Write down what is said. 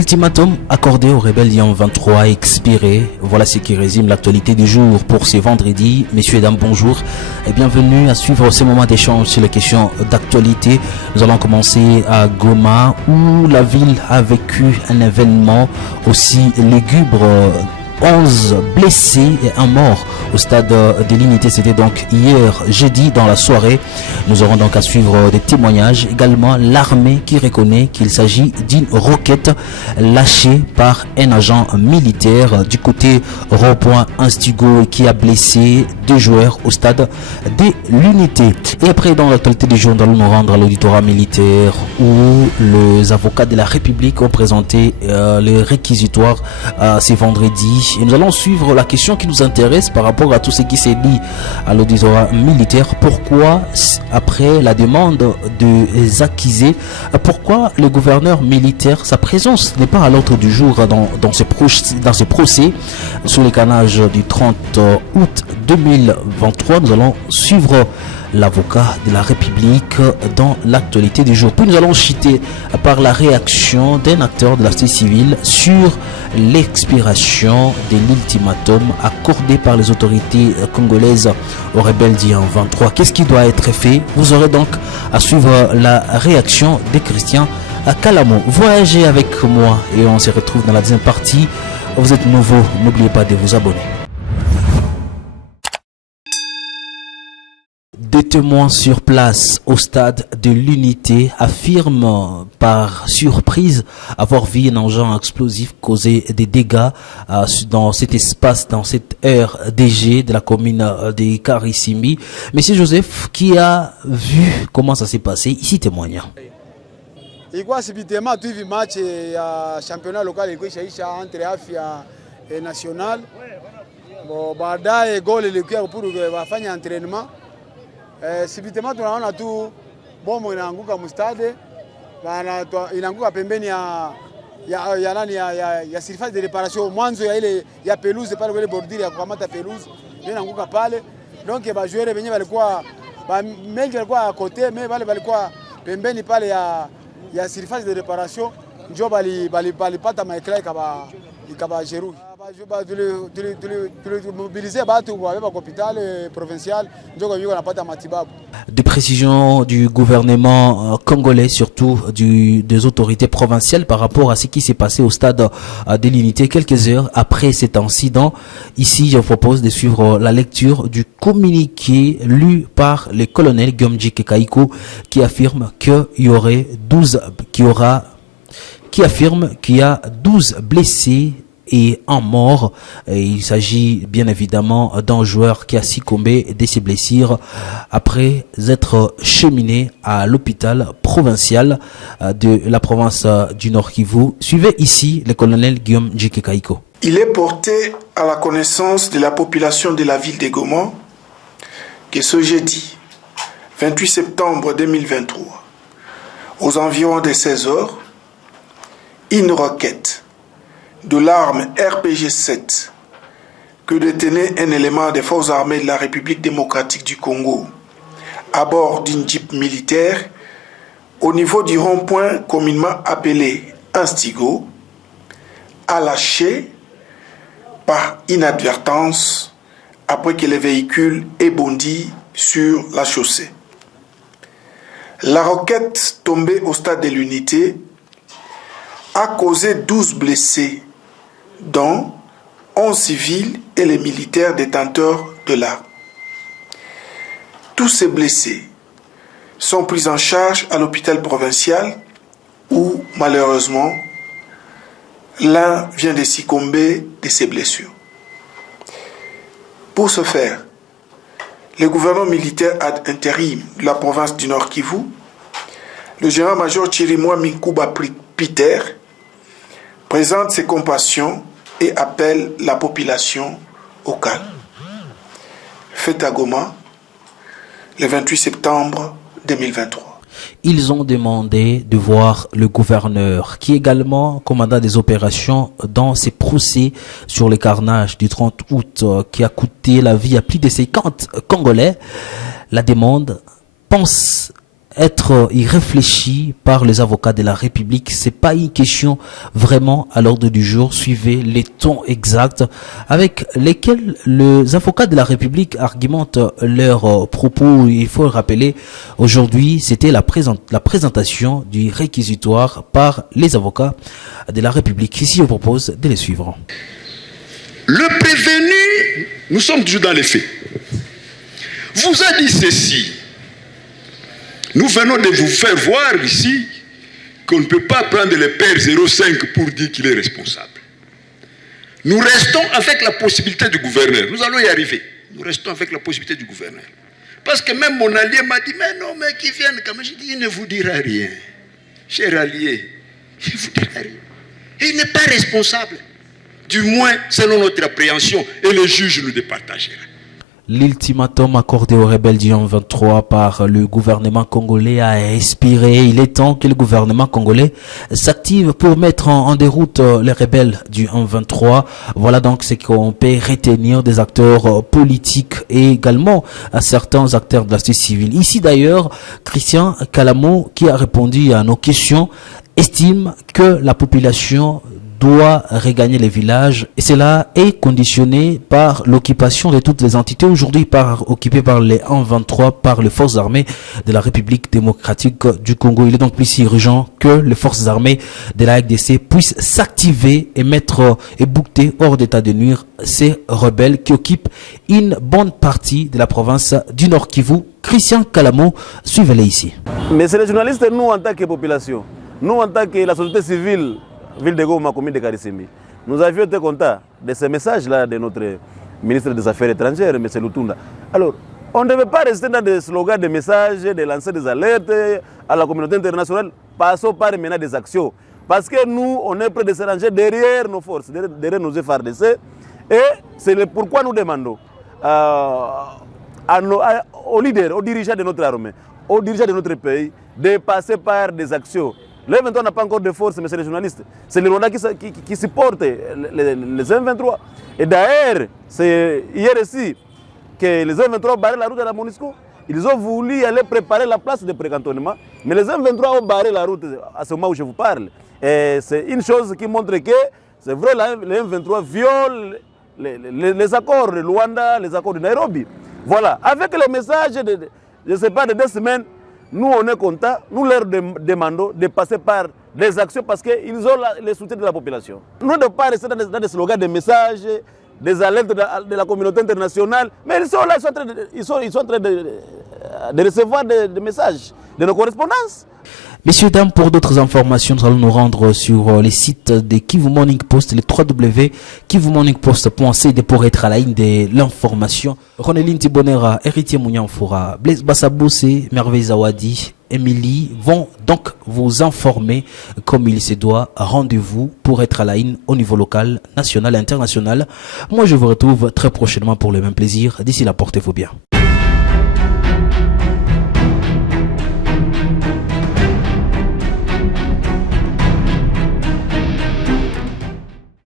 L'ultimatum accordé aux rebelles Lyon 23 expiré. Voilà ce qui résume l'actualité du jour pour ce vendredi. Messieurs et dames, bonjour et bienvenue à suivre ce moment d'échange sur les questions d'actualité. Nous allons commencer à Goma où la ville a vécu un événement aussi lugubre. 11 blessés et un mort au stade de l'unité. C'était donc hier jeudi dans la soirée. Nous aurons donc à suivre des témoignages. Également l'armée qui reconnaît qu'il s'agit d'une roquette lâchée par un agent militaire du côté rond-point Instigo qui a blessé 2 joueurs au stade de l'unité. Et après, dans l'actualité du jour, nous allons nous rendre à l'auditorat militaire où les avocats de la République ont présenté le réquisitoire ce vendredi. Et nous allons suivre la question qui nous intéresse par rapport à tout ce qui s'est dit à l'auditorat militaire. Pourquoi, après la demande des accusés, pourquoi le gouverneur militaire, sa présence n'est pas à l'ordre du jour dans ce procès sur le carnage du 30 août 2023. Nous allons suivre l'avocat de la République dans l'actualité du jour. Puis nous allons chuter par la réaction d'un acteur de la société civile sur l'expiration de l'ultimatum accordé par les autorités congolaises aux rebelles d'Ian 23. Qu'est-ce qui doit être fait? Vous aurez donc à suivre la réaction de Christian Kalamo. Voyagez avec moi et on se retrouve dans la deuxième partie. Vous êtes nouveau, n'oubliez pas de vous abonner. Des témoins sur place au stade de l'unité affirment par surprise avoir vu un engin explosif causer des dégâts dans cet espace, dans cette aire DG de la commune de Karissimi. Monsieur Joseph, qui a vu comment ça s'est passé, ici témoigne. Ilikuwa sibitement tu hivi match ya championnat local ilikuwa ishaisha entre Afya national. Bon baadaye goal ilikuwa pour wafanye entraînement. Sibitement tunaona tu bomo inaanguka mustade na inaanguka pembeni ya surface de réparation mwanzo ya ile ya pelouse pale ile bordure ya kukamata pelouse inaanguka pale. Donc ba joueurs wenyewe walikuwa mengi walikuwa à côté mais wale walikuwa pembeni pale ya surface de réparation njo balipata maekra ikaba jeruhi. Des précisions du gouvernement congolais, surtout des autorités provinciales par rapport à ce qui s'est passé au stade de l'unité quelques heures après cet incident. Ici, je vous propose de suivre la lecture du communiqué lu par le colonel Guillaume Kekaiko qui affirme qu'il y a 12 blessés et un mort. Et il s'agit bien évidemment d'un joueur qui a succombé de ses blessures après être cheminé à l'hôpital provincial de la province du Nord Kivu. Suivez ici le colonel Guillaume Kekaiko. Il est porté à la connaissance de la population de la ville de Goma que ce jeudi 28 septembre 2023 aux environs de 16 heures, une roquette de l'arme RPG-7 que détenait un élément des forces armées de la République démocratique du Congo à bord d'une jeep militaire au niveau du rond-point communément appelé Instigo a lâché par inadvertance après que le véhicule ait bondi sur la chaussée. La roquette tombée au stade de l'unité a causé 12 blessés, dont 11 civils et les militaires détenteurs de l'arme. Tous ces blessés sont pris en charge à l'hôpital provincial où, malheureusement, l'un vient de succomber de ses blessures. Pour ce faire, le gouvernement militaire ad intérim de la province du Nord Kivu, le général-major Chirimwa Minkuba Peter, présente ses compassions et appelle la population au calme. Fait à Goma, le 28 septembre 2023. Ils ont demandé de voir le gouverneur, qui est également commandant des opérations dans ces procès sur le carnage du 30 août qui a coûté la vie à plus de 50 Congolais. La demande pense être irréfléchi par les avocats de la République. C'est pas une question vraiment à l'ordre du jour. Suivez les tons exacts avec lesquels les avocats de la République argumentent leurs propos. Il faut le rappeler, aujourd'hui, c'était la présentation du réquisitoire par les avocats de la République. Ici, je propose de les suivre. Le prévenu, nous sommes toujours dans les faits, vous a dit ceci. Nous venons de vous faire voir ici qu'on ne peut pas prendre le père 05 pour dire qu'il est responsable. Nous restons avec la possibilité du gouverneur. Nous allons y arriver. Nous restons avec la possibilité du gouverneur. Parce que même mon allié m'a dit, mais non, mais qu'ils viennent quand même. J'ai dit, il ne vous dira rien. Cher allié, il ne vous dira rien. Et il n'est pas responsable. Du moins, selon notre appréhension, et le juge nous départagera. L'ultimatum accordé aux rebelles du 23 par le gouvernement congolais a expiré. Il est temps que le gouvernement congolais s'active pour mettre en déroute les rebelles du 23. Voilà donc ce qu'on peut retenir des acteurs politiques et également à certains acteurs de la société civile. Ici d'ailleurs, Christian Kalamo, qui a répondu à nos questions, estime que la population doit regagner les villages et cela est conditionné par l'occupation de toutes les entités aujourd'hui occupées par les 1-23 par les forces armées de la République démocratique du Congo. Il est donc plus urgent que les forces armées de la RDC puissent s'activer et mettre et boucter hors d'état de nuire ces rebelles qui occupent une bonne partie de la province du Nord Kivu. Christian Kalamo, suivez-les ici. Mais c'est les journalistes, nous en tant que population, nous en tant que la société civile, Ville de Goma, commune de Karissimbi. Nous avions été contents de ces messages-là de notre ministre des Affaires étrangères, M. Lutunda. Alors, on ne devait pas rester dans des slogans, des messages, de lancer des alertes à la communauté internationale. Passons par maintenant des actions. Parce que nous, on est prêts de se ranger derrière nos forces, derrière nos FARDC. Et c'est pourquoi nous demandons aux leaders, aux dirigeants de notre armée, aux dirigeants de notre pays, de passer par des actions. Le M23 n'a pas encore de force, mais c'est les journalistes. C'est les Rwandais qui supportent les M23. Et d'ailleurs, c'est hier ici que les M23 ont barré la route à la MONUSCO. Ils ont voulu aller préparer la place de précantonnement, mais les M23 ont barré la route à ce moment où je vous parle. Et c'est une chose qui montre que c'est vrai, les M23 violent les accords de Luanda, les accords de Nairobi. Voilà, avec le message je ne sais pas, de 2 semaines, nous, on est contents, nous leur demandons de passer par des actions parce qu'ils ont le soutien de la population. Nous ne devons pas rester dans des slogans, des messages, des alertes de la communauté internationale, mais ils sont là, ils sont en train de recevoir des messages de nos correspondances. Messieurs, dames, pour d'autres informations, nous allons nous rendre sur les sites de Kivu Morning Post, les www.kivumorningpost.cd pour être à la ligne de l'information. Roneline Tibonera, Héritier Mounianfoura, Blaise Bassaboussé, Merveille Zawadi, Émilie vont donc vous informer comme il se doit. Rendez-vous pour être à la ligne au niveau local, national et international. Moi, je vous retrouve très prochainement pour le même plaisir. D'ici là, portez-vous bien.